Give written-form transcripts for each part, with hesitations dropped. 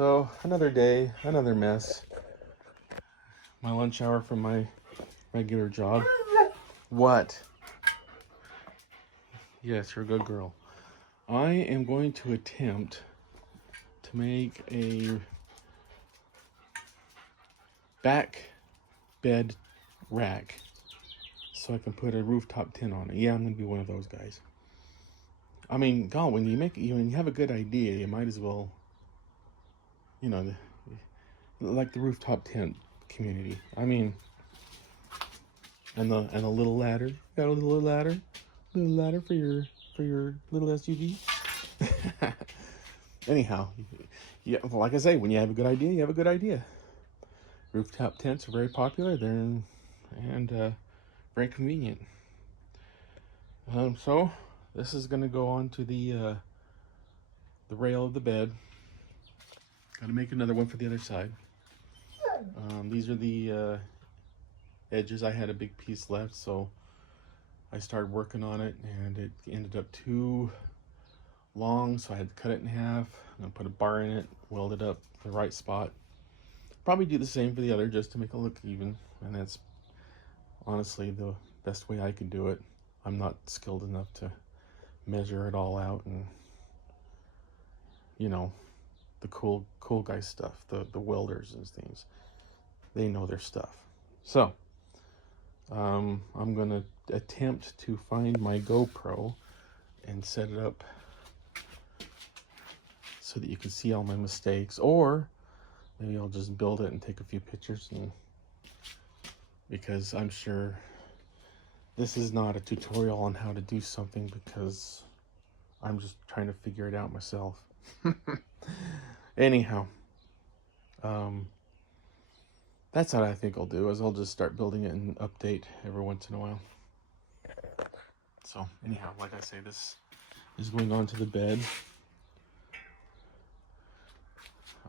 So another day, another mess. My lunch hour from my regular job. What? Yes, you're a good girl. I am going to attempt to make a back bed rack so I can put a rooftop tent on it. Yeah, I'm gonna be one of those guys. I mean, God, when you have a good idea, you might as well, like the rooftop tent community. I mean, and the little ladder. Got a little ladder for your little SUV. Anyhow, yeah, like I say, when you have a good idea, you have a good idea. Rooftop tents are very popular. And very convenient. So this is gonna go onto the rail of the bed. Gotta make another one for the other side. These are the edges. I had a big piece left, so I started working on it, and it ended up too long, so I had to cut it in half. I'm gonna put a bar in it, weld it up the right spot. Probably do the same for the other, just to make it look even, and that's honestly the best way I can do it. I'm not skilled enough to measure it all out, and the cool guy stuff, the welders and things, they know their stuff. So I'm gonna attempt to find my GoPro and set it up so that you can see all my mistakes, or maybe I'll just build it and take a few pictures, because I'm sure this is not a tutorial on how to do something, because I'm just trying to figure it out myself. Anyhow, that's what I think I'll do, is I'll just start building it and update every once in a while. So anyhow, like I say, this is going on to the bed.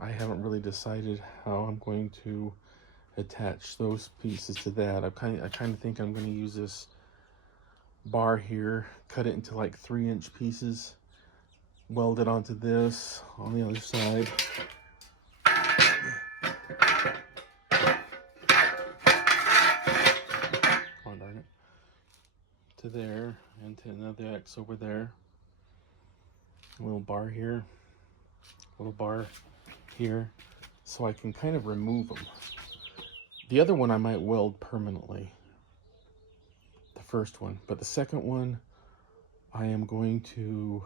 I haven't really decided how I'm going to attach those pieces to that. I kind of think I'm going to use this bar here, cut it into like 3-inch pieces, weld it onto this on the other side. Oh, darn it. To there, and to another X over there. A little bar here, a little bar here, so I can kind of remove them. The other one I might weld permanently, the first one, but the second one I am going to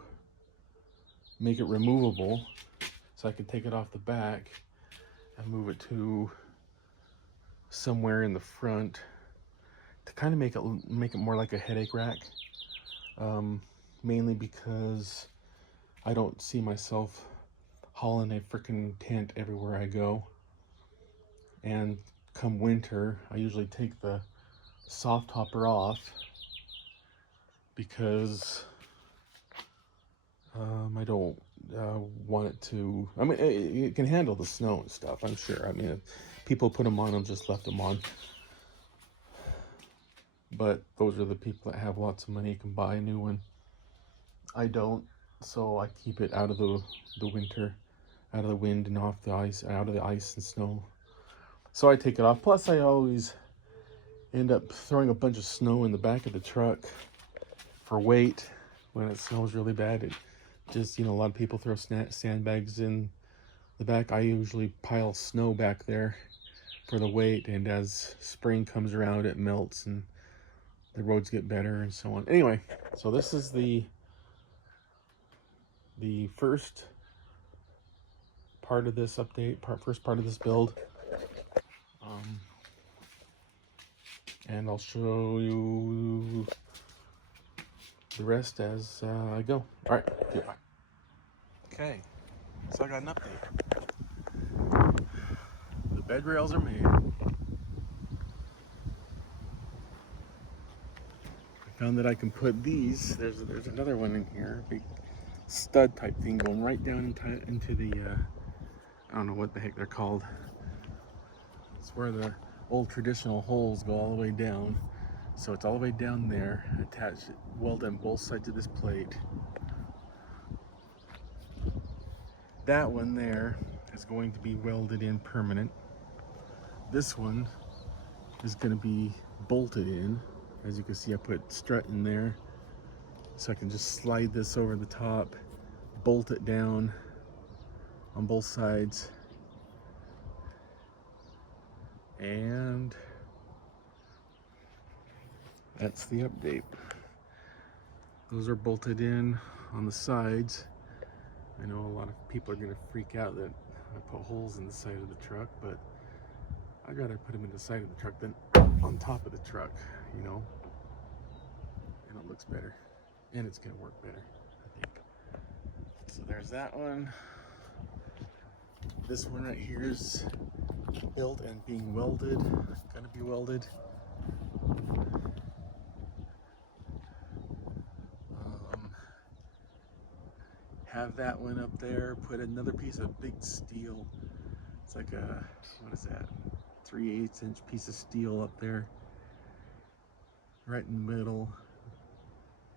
make it removable, so I can take it off the back and move it to somewhere in the front to kind of make it more like a headache rack. Mainly because I don't see myself hauling a freaking tent everywhere I go. And come winter, I usually take the soft topper off because I don't want it to. I mean, it can handle the snow and stuff, I'm sure. I mean, if people put them on, I'll just left them on. But those are the people that have lots of money, can buy a new one. I don't, so I keep it out of the winter, out of the wind and off the ice, out of the ice and snow. So I take it off. Plus, I always end up throwing a bunch of snow in the back of the truck for weight when it snows really bad. It just, a lot of people throw sandbags in the back. I usually pile snow back there for the weight, and as spring comes around, it melts and the roads get better and so on. Anyway, so this is the first part of this update, first part of this build. And I'll show you the rest as I go. All right, goodbye. Okay, so I got an update. The bed rails are made. I found that I can put these, there's another one in here, big stud type thing going right down into the, I don't know what the heck they're called. It's where the old traditional holes go all the way down. So it's all the way down there, attached, welded on both sides of this plate. That one there is going to be welded in permanent. This one is going to be bolted in. As you can see, I put strut in there so I can just slide this over the top, bolt it down on both sides, and that's the update. Those are bolted in on the sides. I know a lot of people are going to freak out that I put holes in the side of the truck, but I'd rather put them in the side of the truck than on top of the truck, you know, and it looks better, and it's going to work better, I think. So there's that one. This one right here is built and being welded, going to be welded. Have that one up there, put another piece of big steel. It's like a, what is that, 3/8 inch piece of steel up there, right in the middle,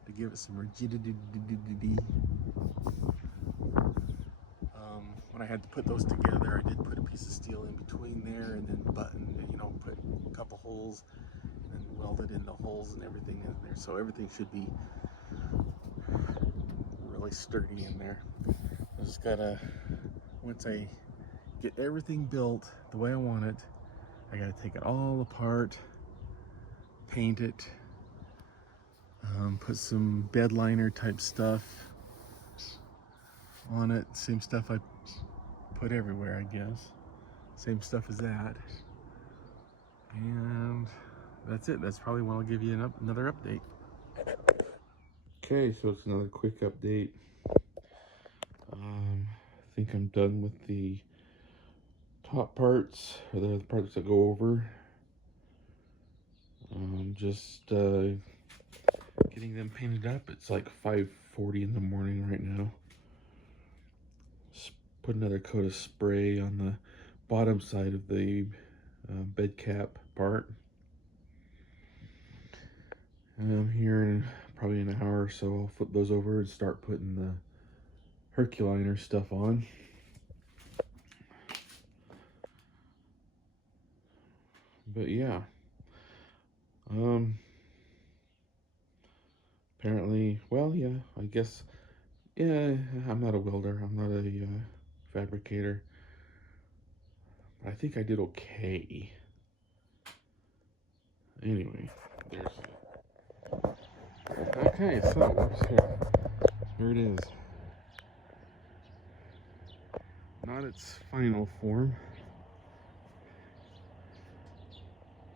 to give it some rigidity. When I had to put those together, I did put a piece of steel in between there, and then buttoned, you know, put a couple holes, and then welded in the holes and everything in there. So everything should be really sturdy in there. I just gotta, once I get everything built the way I want it, I gotta take it all apart, paint it, put some bed liner type stuff on it. Same stuff I put everywhere, I guess. Same stuff as that. And that's it. That's probably when I'll give you another update. Okay, so it's another quick update. I think I'm done with the top parts, or the parts that go over. Just getting them painted up. It's like 5:40 in the morning right now. Put another coat of spray on the bottom side of the bed cap part. And I'm here in probably an hour or so, I'll flip those over and start putting the Herculiner stuff on. But yeah, apparently, well, yeah, I guess, yeah, I'm not a welder, I'm not a fabricator. I think I did okay. Anyway, there's it. Okay, so here it is. Not its final form,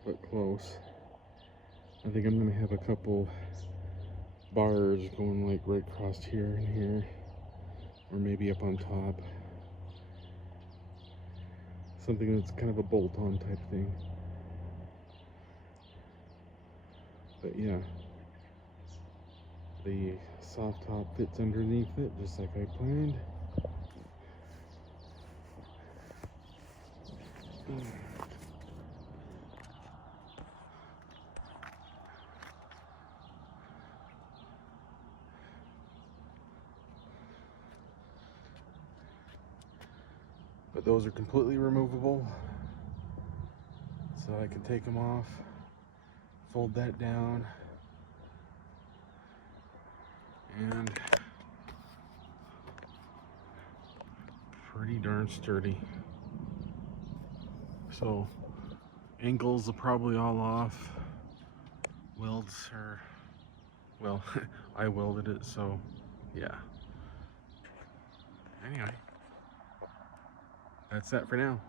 but close. I think I'm gonna have a couple bars going like right across here and here, or maybe up on top. Something that's kind of a bolt-on type thing. But yeah, the soft top fits underneath it just like I planned. But those are completely removable, so I can take them off, fold that down, and pretty darn sturdy. So angles are probably all off. Welds are, well, I welded it, so yeah. Anyway, that's that for now.